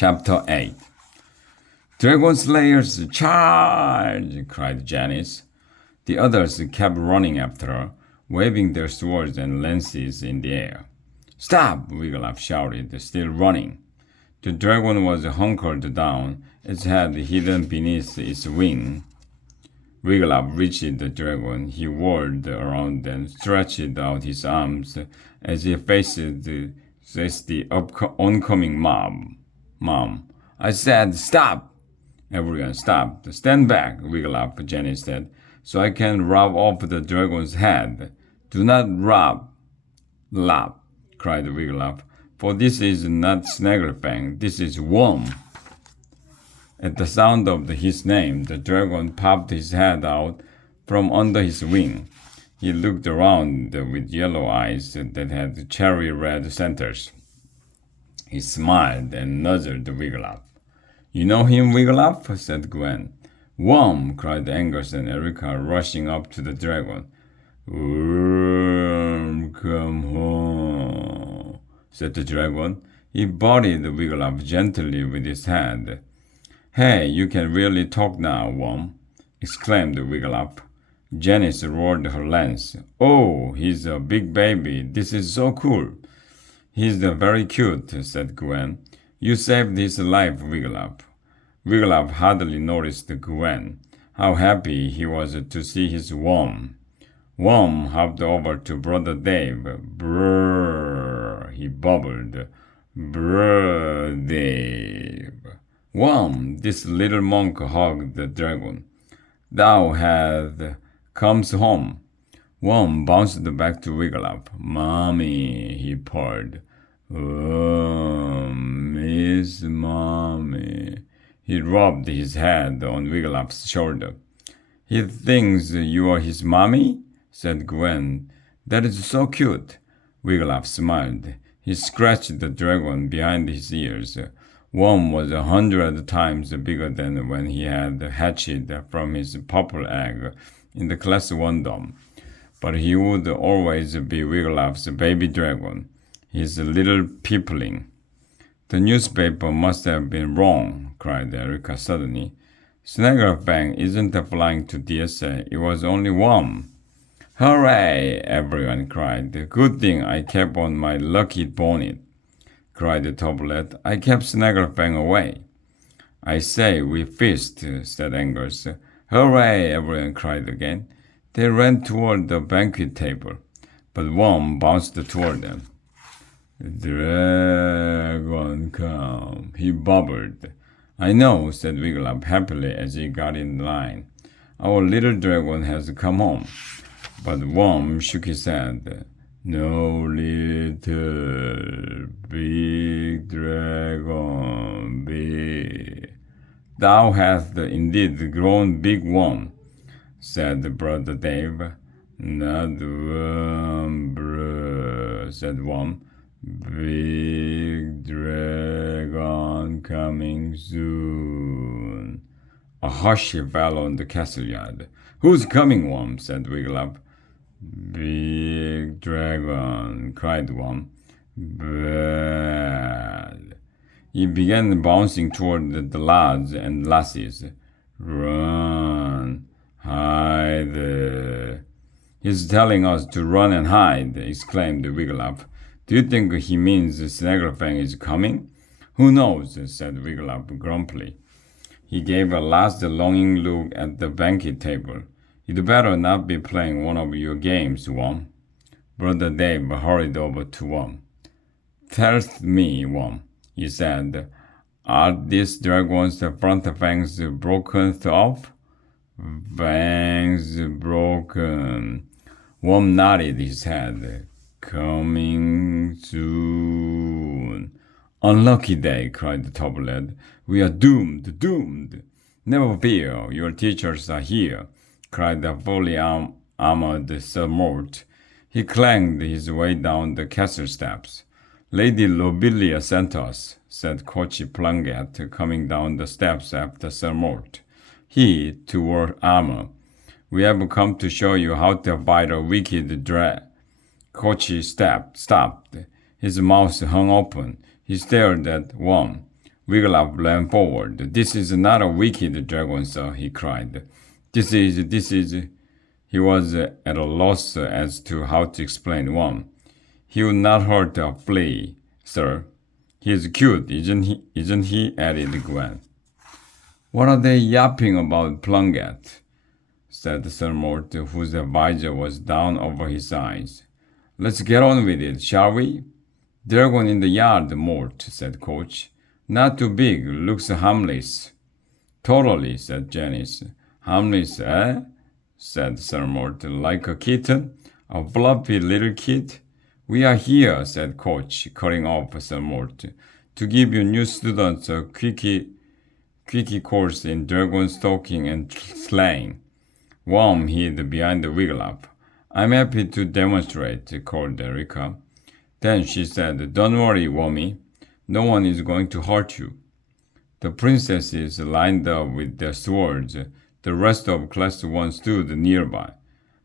Chapter 8 Dragon Slayers, charge! Cried Janice. The others kept running after her, waving their swords and lances in the air. Stop! Wiglaf shouted, still running. The dragon was hunkered down, its head hidden beneath its wing. Wiglaf reached the dragon. He whirled around and stretched out his arms as he faced the oncoming mob. Mom, I said stop! Everyone stopped. Stand back, Wiglaf, Jenny said, so I can rub off the dragon's head. Do not rub. Lap, cried Wiglaf, for this is not Snagglefang, this is Worm. At the sound of his name, the dragon popped his head out from under his wing. He looked around with yellow eyes that had cherry red centers. He smiled and nudged Wiglaf. You know him, Wiglaf? Said Gwen. Worm, cried Angus and Erica, rushing up to the dragon. Worm, come home, said the dragon. He bodied Wiglaf gently with his hand. Hey, you can really talk now, Worm, exclaimed Wiglaf. Janice roared her lance. Oh, he's a big baby. This is so cool. He's very cute, said Gwen. You saved his life, Wiglaf. Wiglaf hardly noticed Gwen. How happy he was to see his Worm. Worm hopped over to Brother Dave. Brrr, he bubbled. Brrr, Dave. Worm, this little monk hugged the dragon. Thou hast come home. Worm bounced back to Wiglaf. Mommy, he purred. Oh, Miss Mommy. He rubbed his head on Wiglaf's shoulder. He thinks you are his mommy? Said Gwen. That is so cute. Wiglaf smiled. He scratched the dragon behind his ears. Worm was 100 times bigger than when he had hatched from his purple egg in the Class 1 dome. But he would always be Wiglaf's baby dragon, his little peepling. The newspaper must have been wrong, cried Erica suddenly. Snagglefang isn't flying to DSA, it was only Worm. Hooray! Everyone cried. Good thing I kept on my lucky bonnet, cried Toblet. I kept Snagglefang away. I say, we feast, said Angus. Hooray! Everyone cried again. They ran toward the banquet table, but Worm bounced toward them. Dragon come, he bubbled. I know, said Wiglaf happily as he got in line. Our little dragon has come home. But Worm shook his head. No little, big dragon, big. Thou hast indeed grown big, Worm, said Brother Dave. Not Worm, brr, said Worm. Big dragon coming soon. A hush fell on the castle yard. Who's coming, Worm? Said Wiglaf. Big dragon, cried Worm. Bad. He began bouncing toward the lads and lassies. Run, hide. He's telling us to run and hide, exclaimed Wiglaf. Do you think he means Snagglefang is coming? Who knows, said Wiglaf grumpily. He gave a last longing look at the banquet table. You'd better not be playing one of your games, Worm. Brother Dave hurried over to Worm. Tell me, Worm, he said, are these dragons' front fangs broken off? Fangs broken. Worm nodded his head. Coming soon. Unlucky day, cried Toblet. We are doomed, doomed. Never fear, your teachers are here, cried the fully armored Sir Mort. He clanged his way down the castle steps. Lady Lobelia sent us, said Kochi Plunget, coming down the steps after Sir Mort. He, to wear armor. We have come to show you how to fight a wicked Kochi stopped. His mouth hung open. He stared at Worm. Wiglaf ran forward. "This is not a wicked dragon, sir," he cried. This is. He was at a loss as to how to explain one. "He would not hurt a flea, sir. He is cute, isn't he?" added Gwen. "What are they yapping about, Plunkett?" said Sir Mort, whose visor was down over his eyes. "Let's get on with it, shall we?" "Dragon in the yard, Mort," said Coach. "Not too big, looks harmless." "Totally," said Janice. "Harmless, eh?" said Sir Mort. "Like a kitten? A fluffy little kid?" "We are here," said Coach, cutting off Sir Mort, "to give you new students a quickie course in dragon stalking and slaying." Worm hid behind the Wiglaf. "I'm happy to demonstrate," called Erica. Then she said, "Don't worry, Wormy. No one is going to hurt you." The princesses lined up with their swords. The rest of Class 1 stood nearby.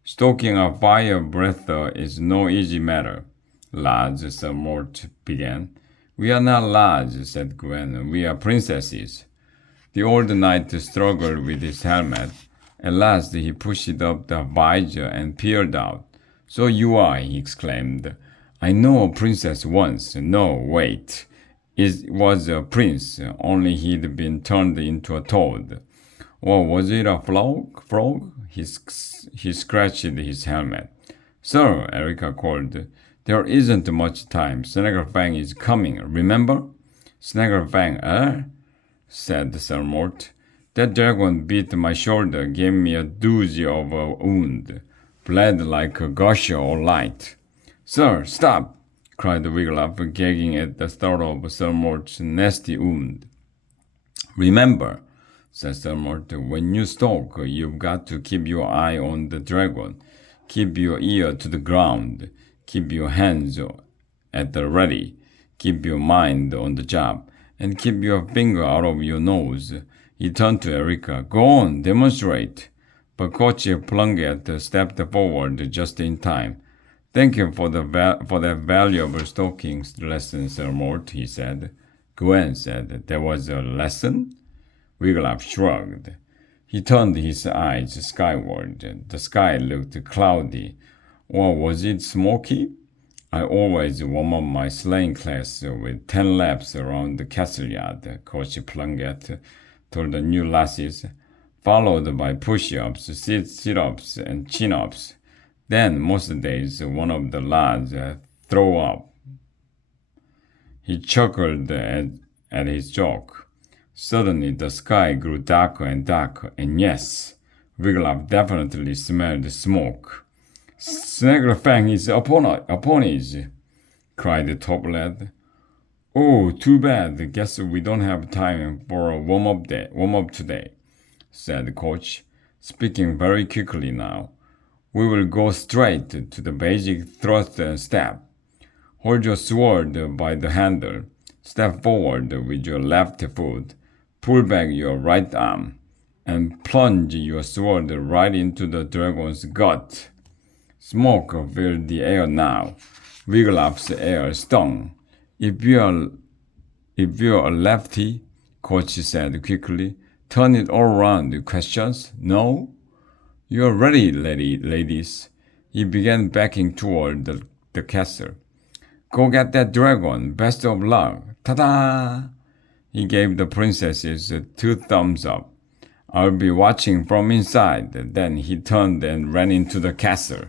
"Stoking a fire breather is no easy matter, lads," Sir Mort began. "We are not lads," said Gwen. "We are princesses." The old knight struggled with his helmet. At last he pushed up the visor and peered out. "So you are," he exclaimed. "I know a princess once. No, wait. It was a prince, only he'd been turned into a toad. Or was it a frog? He scratched his helmet. "Sir," Erica called, "there isn't much time. Snaggerfang is coming, remember?" "Snaggerfang, eh?" said Sir Mort. "That dragon bit my shoulder, gave me a doozy of a wound. Bled like a gusher all night." "Sir, stop!" cried Wiglaf, gagging at the thought of Sir Mort's nasty wound. "Remember," said Sir Mort, "when you stalk, you've got to keep your eye on the dragon. Keep your ear to the ground. Keep your hands at the ready. Keep your mind on the job. And keep your finger out of your nose." He turned to Erica. "Go on, demonstrate." But Coach Plunkett stepped forward just in time. "Thank you for that valuable stalking lesson, Sir Mort," he said. Gwen said, "There was a lesson?" Wiglaf shrugged. He turned his eyes skyward. The sky looked cloudy. Or was it smoky? "I always warm up my sleighing class with 10 laps around the castle yard," Coach Plunkett told the new lasses, "followed by push-ups, sit-ups, and chin-ups. Then, most days, one of the lads throw up." He chuckled at his joke. Suddenly, the sky grew darker and darker, and yes, Wiglaf definitely smelled smoke. "Snaggerfang is upon us," cried the top lad. "Oh, too bad. Guess we don't have time for a warm-up today," said Coach, speaking very quickly now. "We will go straight to the basic thrust and stab. Hold your sword by the handle. Step forward with your left foot. Pull back your right arm. And plunge your sword right into the dragon's gut." Smoke filled the air now. Wiglaf's air stung. If you're a lefty," Coach said quickly, "turn it all around. Questions? No? You're ready, ladies." He began backing toward the castle. "Go get that dragon. Best of luck. Ta-da!" He gave the princesses 2 thumbs up. "I'll be watching from inside." Then he turned and ran into the castle.